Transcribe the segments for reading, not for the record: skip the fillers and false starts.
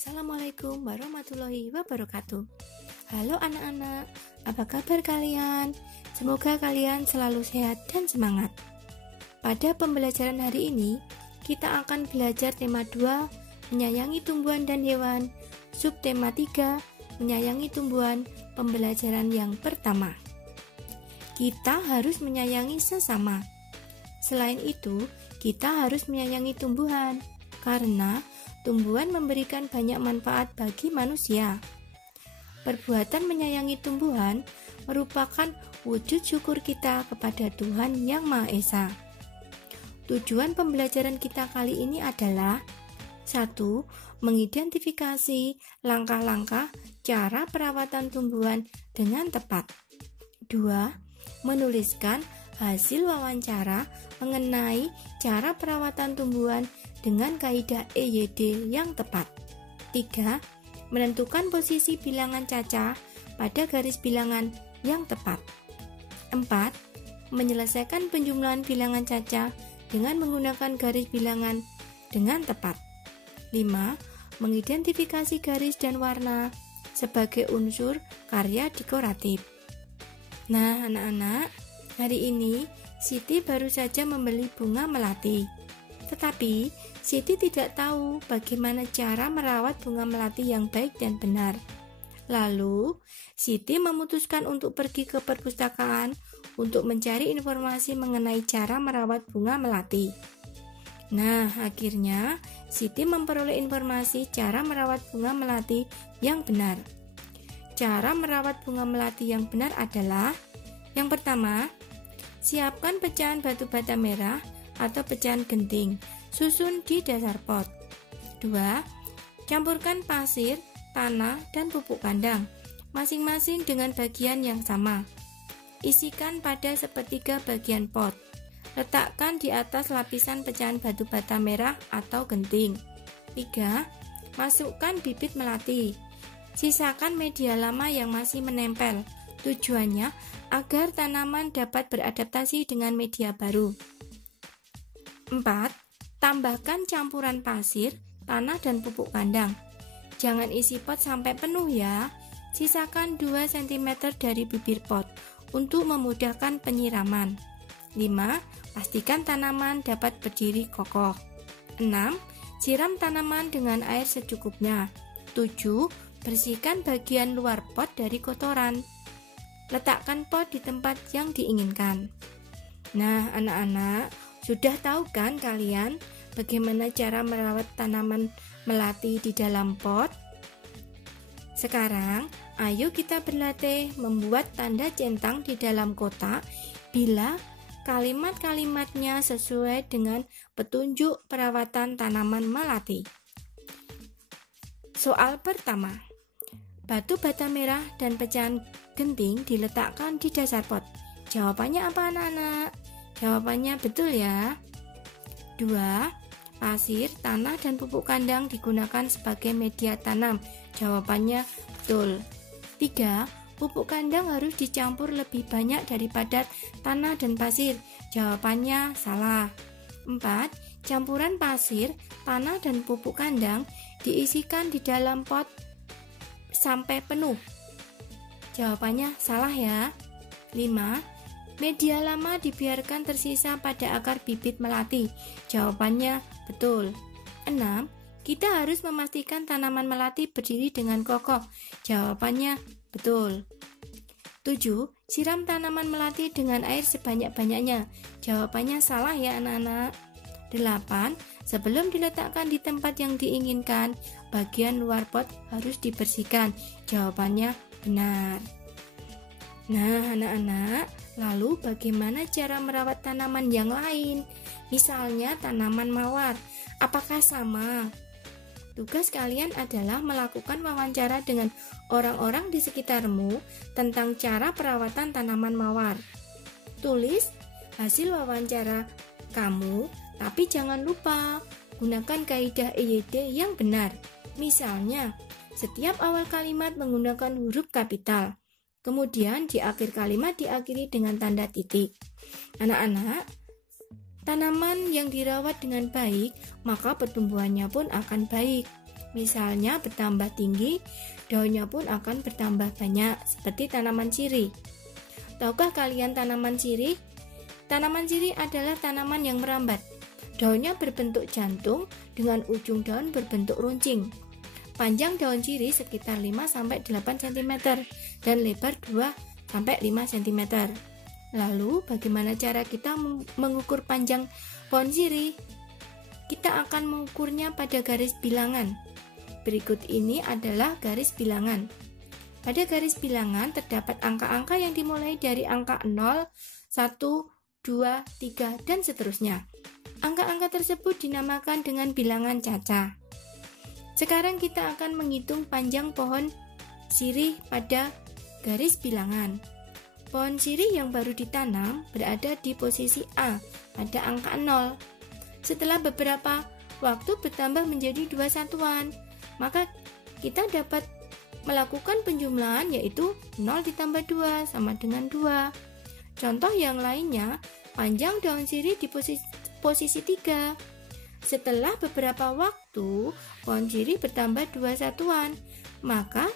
Assalamualaikum warahmatullahi wabarakatuh. Halo anak-anak, apa kabar kalian? Semoga kalian selalu sehat dan semangat. Pada pembelajaran hari ini, kita akan belajar tema 2, menyayangi tumbuhan dan hewan, subtema 3, menyayangi tumbuhan, pembelajaran yang pertama. Kita harus menyayangi sesama. Selain itu, kita harus menyayangi tumbuhan, karena tumbuhan memberikan banyak manfaat bagi manusia. Perbuatan menyayangi tumbuhan merupakan wujud syukur kita kepada Tuhan Yang Maha Esa. Tujuan pembelajaran kita kali ini adalah 1. Mengidentifikasi langkah-langkah cara perawatan tumbuhan dengan tepat. 2. Menuliskan hasil wawancara mengenai cara perawatan tumbuhan dengan kaidah EYD yang tepat. 3. Menentukan posisi bilangan cacah pada garis bilangan yang tepat. 4. Menyelesaikan penjumlahan bilangan cacah dengan menggunakan garis bilangan dengan tepat. 5. Mengidentifikasi garis dan warna sebagai unsur karya dekoratif. Nah, anak-anak, hari ini Siti baru saja membeli bunga melati. Tetapi Siti tidak tahu bagaimana cara merawat bunga melati yang baik dan benar. Lalu, Siti memutuskan untuk pergi ke perpustakaan untuk mencari informasi mengenai cara merawat bunga melati. Nah, akhirnya Siti memperoleh informasi cara merawat bunga melati yang benar. Cara merawat bunga melati yang benar adalah: yang pertama, siapkan pecahan batu bata merah atau pecahan genting, susun di dasar pot. 2. Campurkan pasir, tanah, dan pupuk kandang, masing-masing dengan bagian yang sama. Isikan pada sepertiga bagian pot. Letakkan di atas lapisan pecahan batu bata merah atau genting. 3. Masukkan bibit melati. Sisakan media lama yang masih menempel. Tujuannya agar tanaman dapat beradaptasi dengan media baru. 4. Tambahkan campuran pasir, tanah, dan pupuk kandang. Jangan isi pot sampai penuh ya. Sisakan 2 cm dari bibir pot untuk memudahkan penyiraman. 5. Pastikan tanaman dapat berdiri kokoh. 6. Siram tanaman dengan air secukupnya. 7. Bersihkan bagian luar pot dari kotoran. Letakkan pot di tempat yang diinginkan. Nah, anak-anak, sudah tahu kan kalian bagaimana cara merawat tanaman melati di dalam pot? Sekarang, ayo kita berlatih membuat tanda centang di dalam kotak bila kalimat-kalimatnya sesuai dengan petunjuk perawatan tanaman melati. Soal pertama. Batu bata merah dan pecahan genting diletakkan di dasar pot. Jawabannya apa, anak-anak? Jawabannya betul ya. 2. Pasir, tanah, dan pupuk kandang digunakan sebagai media tanam. Jawabannya betul. 3. Pupuk kandang harus dicampur lebih banyak daripada tanah dan pasir. Jawabannya salah. 4. Campuran pasir, tanah, dan pupuk kandang diisikan di dalam pot sampai penuh. Jawabannya salah ya. 5. Media lama dibiarkan tersisa pada akar bibit melati. Jawabannya betul. 6. Kita harus memastikan tanaman melati berdiri dengan kokoh. Jawabannya betul. 7. Siram tanaman melati dengan air sebanyak-banyaknya. Jawabannya salah ya, anak-anak. 8. Sebelum diletakkan di tempat yang diinginkan, bagian luar pot harus dibersihkan. Jawabannya benar. Nah, anak-anak, lalu bagaimana cara merawat tanaman yang lain? Misalnya tanaman mawar, apakah sama? Tugas kalian adalah melakukan wawancara dengan orang-orang di sekitarmu tentang cara perawatan tanaman mawar. Tulis hasil wawancara kamu, tapi jangan lupa gunakan kaidah EYD yang benar. Misalnya, setiap awal kalimat menggunakan huruf kapital. Kemudian di akhir kalimat diakhiri dengan tanda titik. Anak-anak, tanaman yang dirawat dengan baik, maka pertumbuhannya pun akan baik. Misalnya bertambah tinggi, daunnya pun akan bertambah banyak seperti tanaman sirih. Tahukah kalian tanaman sirih? Tanaman sirih adalah tanaman yang merambat. Daunnya berbentuk jantung dengan ujung daun berbentuk runcing. Panjang daun sirih sekitar 5-8 cm dan lebar 2-5 cm. Lalu bagaimana cara kita mengukur panjang pohon sirih? Kita akan mengukurnya pada garis bilangan. Berikut ini adalah garis bilangan. Pada garis bilangan terdapat angka-angka yang dimulai dari angka 0, 1, 2, 3, dan seterusnya. Angka-angka tersebut dinamakan dengan bilangan caca. Sekarang kita akan menghitung panjang pohon sirih pada garis bilangan. Pohon sirih yang baru ditanam berada di posisi A pada angka 0. Setelah beberapa waktu bertambah menjadi 2 satuan, maka kita dapat melakukan penjumlahan yaitu 0 ditambah 2 sama dengan 2. Contoh yang lainnya, panjang daun sirih di posisi 3. Setelah beberapa waktu, pohon sirih bertambah 2 satuan, maka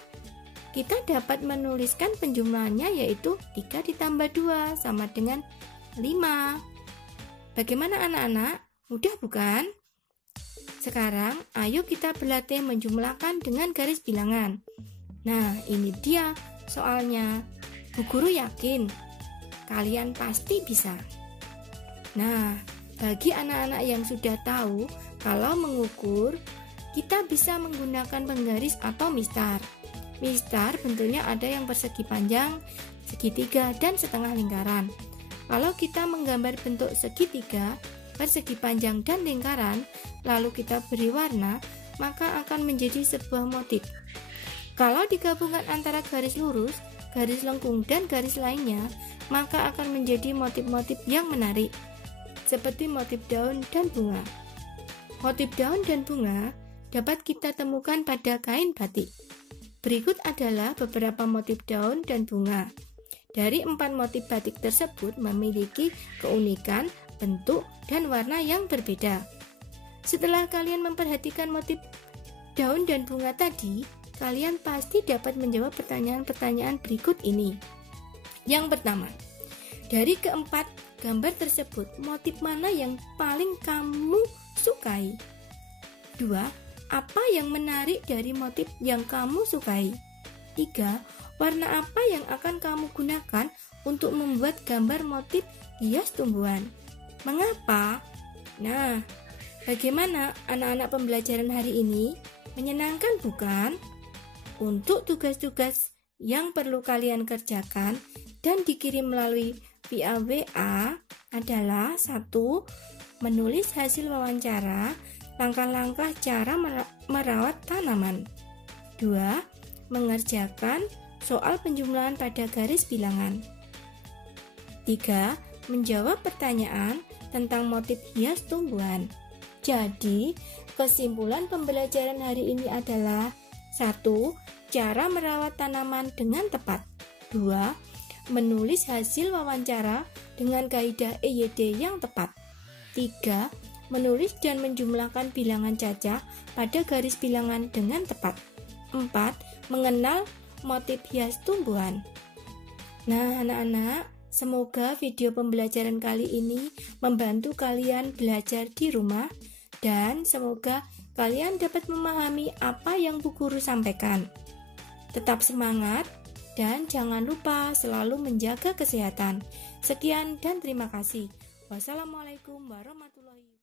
kita dapat menuliskan penjumlahannya yaitu 3 ditambah 2 sama dengan 5. Bagaimana anak-anak? Mudah bukan? Sekarang, ayo kita berlatih menjumlahkan dengan garis bilangan. Nah, ini dia soalnya. Bu Guru yakin kalian pasti bisa. Nah, bagi anak-anak yang sudah tahu kalau mengukur, kita bisa menggunakan penggaris atau mistar. Mistar bentuknya ada yang persegi panjang, segitiga, dan setengah lingkaran. Kalau kita menggambar bentuk segitiga, persegi panjang, dan lingkaran, lalu kita beri warna, maka akan menjadi sebuah motif. Kalau digabungkan antara garis lurus, garis lengkung, dan garis lainnya, maka akan menjadi motif-motif yang menarik, seperti motif daun dan bunga. Motif daun dan bunga dapat kita temukan pada kain batik. Berikut adalah beberapa motif daun dan bunga. Dari 4 motif batik tersebut memiliki keunikan, bentuk, dan warna yang berbeda. Setelah kalian memperhatikan motif daun dan bunga tadi, kalian pasti dapat menjawab pertanyaan-pertanyaan berikut ini. Yang pertama, dari keempat gambar tersebut, motif mana yang paling kamu sukai? 2. Apa yang menarik dari motif yang kamu sukai? 3. Warna apa yang akan kamu gunakan untuk membuat gambar motif hias tumbuhan? Mengapa? Nah, bagaimana anak-anak pembelajaran hari ini? Menyenangkan bukan? Untuk tugas-tugas yang perlu kalian kerjakan dan dikirim melalui via WA adalah 1. Menulis hasil wawancara, langkah-langkah cara merawat tanaman. 2. Mengerjakan soal penjumlahan pada garis bilangan. 3. Menjawab pertanyaan tentang motif hias tumbuhan. Jadi, kesimpulan pembelajaran hari ini adalah 1. Cara merawat tanaman dengan tepat. 2. Menulis hasil wawancara dengan kaidah EYD yang tepat. 3. Menulis dan menjumlahkan bilangan caca pada garis bilangan dengan tepat. 4. Mengenal motif hias tumbuhan. Nah, anak-anak, semoga video pembelajaran kali ini membantu kalian belajar di rumah dan semoga kalian dapat memahami apa yang Bu Guru sampaikan. Tetap semangat dan jangan lupa selalu menjaga kesehatan. Sekian dan terima kasih. Wassalamualaikum warahmatullahi wabarakatuh.